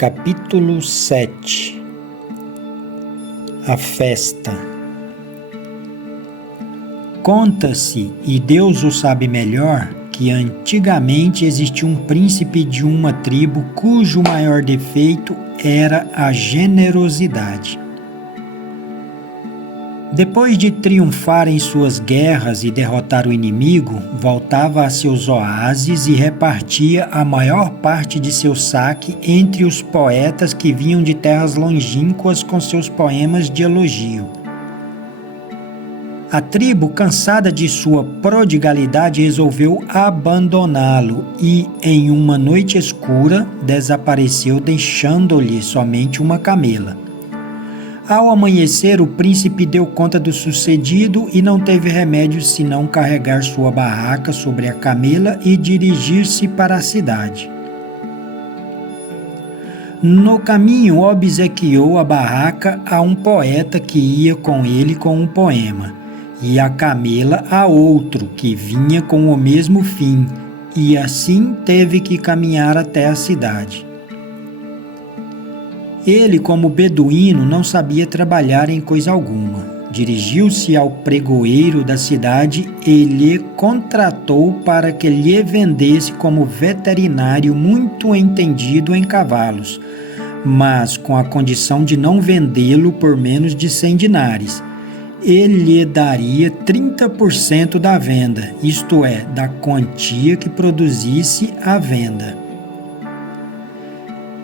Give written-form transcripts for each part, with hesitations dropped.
Capítulo 7. A festa. Conta-se, e Deus o sabe melhor, que antigamente existia um príncipe de uma tribo cujo maior defeito era a generosidade. Depois de triunfar em suas guerras e derrotar o inimigo, voltava a seus oásis e repartia a maior parte de seu saque entre os poetas que vinham de terras longínquas com seus poemas de elogio. A tribo, cansada de sua prodigalidade, resolveu abandoná-lo e, em uma noite escura, desapareceu, deixando-lhe somente uma camela. Ao amanhecer, o príncipe deu conta do sucedido e não teve remédio senão carregar sua barraca sobre a camela e dirigir-se para a cidade. No caminho, obsequiou a barraca a um poeta que ia com ele com um poema, e a camela a outro que vinha com o mesmo fim, e assim teve que caminhar até a cidade. Ele, como beduíno, não sabia trabalhar em coisa alguma. Dirigiu-se ao pregoeiro da cidade e lhe contratou para que lhe vendesse como veterinário muito entendido em cavalos, mas com a condição de não vendê-lo por menos de 100 dinares. Ele lhe daria 30% da venda, isto é, da quantia que produzisse a venda.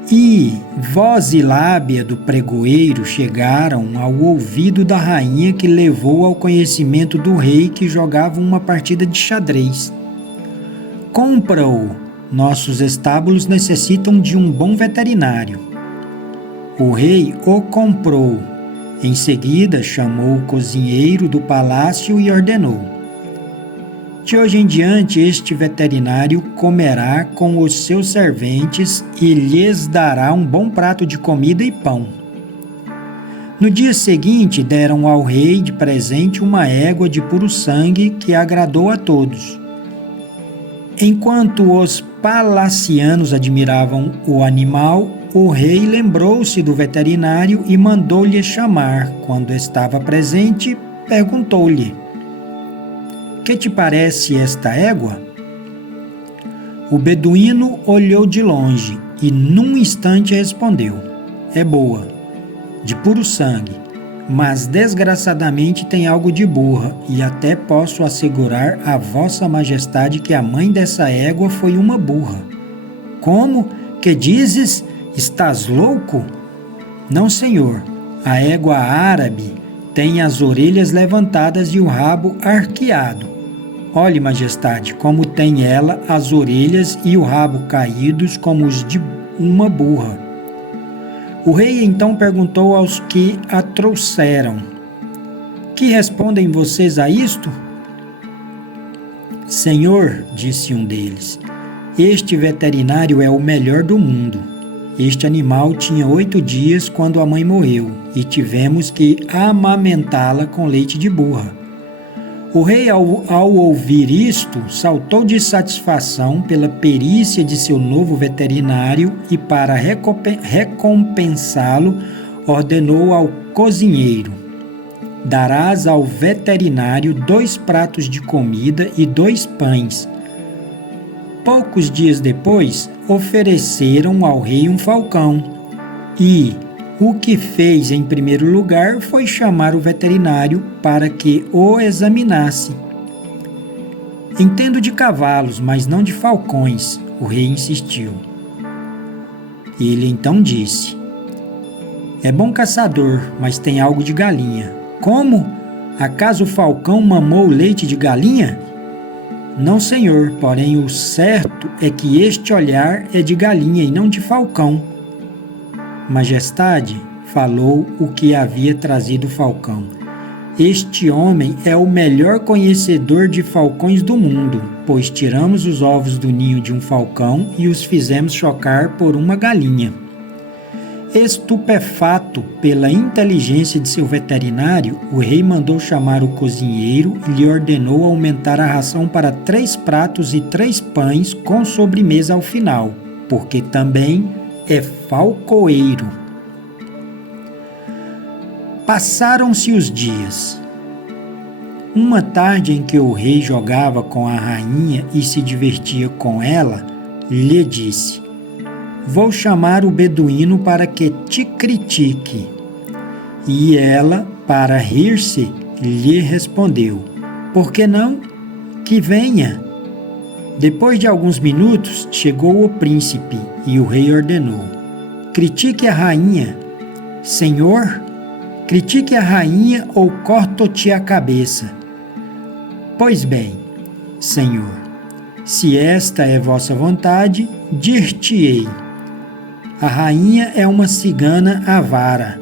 E voz e lábia do pregoeiro chegaram ao ouvido da rainha, que levou ao conhecimento do rei que jogava uma partida de xadrez. Compra-o, nossos estábulos necessitam de um bom veterinário. O rei o comprou. Em seguida chamou o cozinheiro do palácio e ordenou: de hoje em diante, este veterinário comerá com os seus serventes e lhes dará um bom prato de comida e pão. No dia seguinte, deram ao rei de presente uma égua de puro sangue que agradou a todos. Enquanto os palacianos admiravam o animal, o rei lembrou-se do veterinário e mandou-lhe chamar. Quando estava presente, perguntou-lhe: que te parece esta égua? O beduíno olhou de longe e num instante respondeu: é boa, de puro sangue, mas desgraçadamente tem algo de burra, e até posso assegurar a vossa majestade que a mãe dessa égua foi uma burra. Como? Que dizes? Estás louco? Não, senhor. A égua árabe tem as orelhas levantadas e o rabo arqueado. Olhe, majestade, como tem ela as orelhas e o rabo caídos como os de uma burra. O rei então perguntou aos que a trouxeram: que respondem vocês a isto? Senhor, disse um deles, este veterinário é o melhor do mundo. Este animal tinha 8 dias quando a mãe morreu e tivemos que amamentá-la com leite de burra. O rei, ao ouvir isto, saltou de satisfação pela perícia de seu novo veterinário e, para recompensá-lo, ordenou ao cozinheiro: darás ao veterinário 2 pratos de comida e 2 pães. Poucos dias depois, ofereceram ao rei um falcão e o que fez em primeiro lugar foi chamar o veterinário para que o examinasse. Entendo de cavalos, mas não de falcões, o rei insistiu. Ele então disse: é bom caçador, mas tem algo de galinha. Como? Acaso o falcão mamou leite de galinha? Não, senhor, porém o certo é que este olhar é de galinha e não de falcão. Majestade, falou o que havia trazido o falcão, este homem é o melhor conhecedor de falcões do mundo, pois tiramos os ovos do ninho de um falcão e os fizemos chocar por uma galinha. Estupefato pela inteligência de seu veterinário, o rei mandou chamar o cozinheiro e lhe ordenou aumentar a ração para 3 pratos e 3 pães com sobremesa ao final, porque também é falcoeiro. Passaram-se os dias. Uma tarde em que o rei jogava com a rainha e se divertia com ela, lhe disse: vou chamar o beduíno para que te critique. E ela, para rir-se, lhe respondeu: por que não? Que venha. Depois de alguns minutos, chegou o príncipe e o rei ordenou: critique a rainha. Senhor, critique a rainha ou corto-te a cabeça. Pois bem, senhor, se esta é vossa vontade, dir-te-ei. A rainha é uma cigana avara.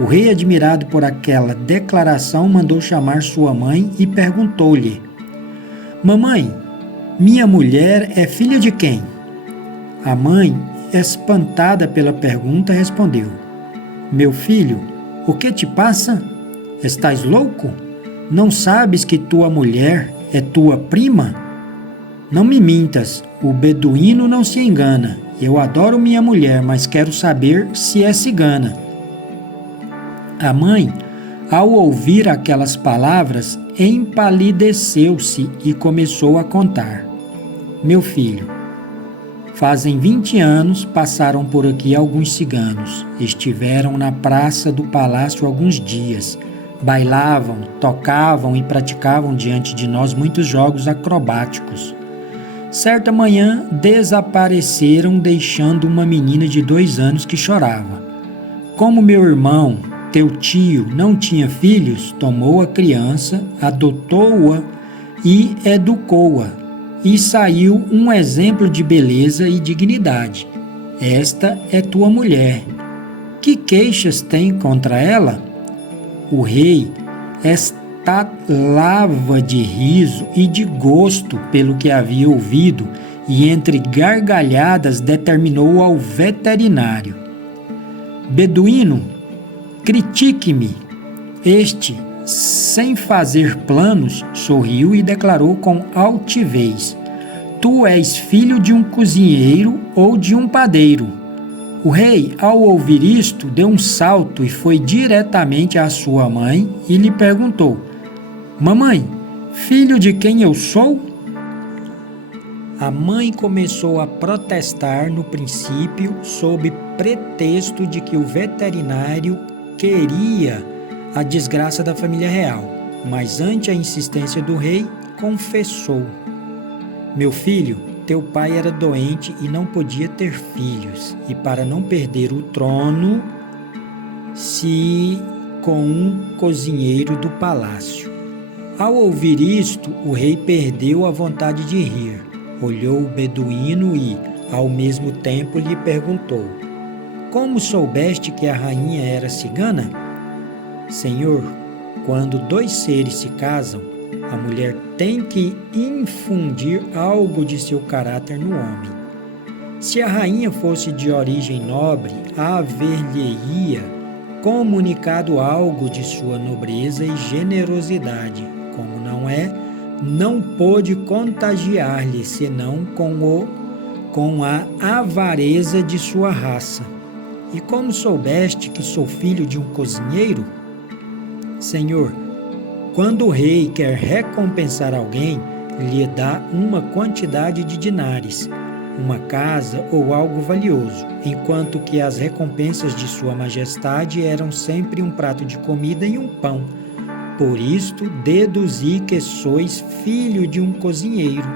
O rei, admirado por aquela declaração, mandou chamar sua mãe e perguntou-lhe: mamãe, minha mulher é filha de quem? A mãe, espantada pela pergunta, respondeu: meu filho, o que te passa? Estás louco? Não sabes que tua mulher é tua prima? Não me mintas, o beduíno não se engana. Eu adoro minha mulher, mas quero saber se é cigana. A mãe, ao ouvir aquelas palavras, empalideceu-se e começou a contar: meu filho, fazem 20 anos passaram por aqui alguns ciganos. Estiveram na praça do palácio alguns dias. Bailavam, tocavam e praticavam diante de nós muitos jogos acrobáticos. Certa manhã desapareceram, deixando uma menina de 2 anos que chorava. Como meu irmão, teu tio, não tinha filhos, tomou a criança, adotou-a e educou-a, e saiu um exemplo de beleza e dignidade. Esta é tua mulher. Que queixas tem contra ela? O rei estalava de riso e de gosto pelo que havia ouvido e, entre gargalhadas, determinou ao veterinário: beduíno, critique-me. Este, sem fazer planos, sorriu e declarou com altivez: tu és filho de um cozinheiro ou de um padeiro. O rei, ao ouvir isto, deu um salto e foi diretamente à sua mãe e lhe perguntou: mamãe, filho de quem eu sou? A mãe começou a protestar no princípio sob pretexto de que o veterinário queria a desgraça da família real, mas ante a insistência do rei, confessou: meu filho, teu pai era doente e não podia ter filhos, e para não perder o trono, se com um cozinheiro do palácio. Ao ouvir isto, o rei perdeu a vontade de rir, olhou o beduíno e, ao mesmo tempo, lhe perguntou: como soubeste que a rainha era cigana? Senhor, quando 2 seres se casam, a mulher tem que infundir algo de seu caráter no homem. Se a rainha fosse de origem nobre, haver-lhe-ia comunicado algo de sua nobreza e generosidade. Como não é, não pôde contagiar-lhe senão com a avareza de sua raça. E como soubeste que sou filho de um cozinheiro? Senhor, quando o rei quer recompensar alguém, lhe dá uma quantidade de dinares, uma casa ou algo valioso, enquanto que as recompensas de sua majestade eram sempre um prato de comida e um pão. Por isto, deduzi que sois filho de um cozinheiro.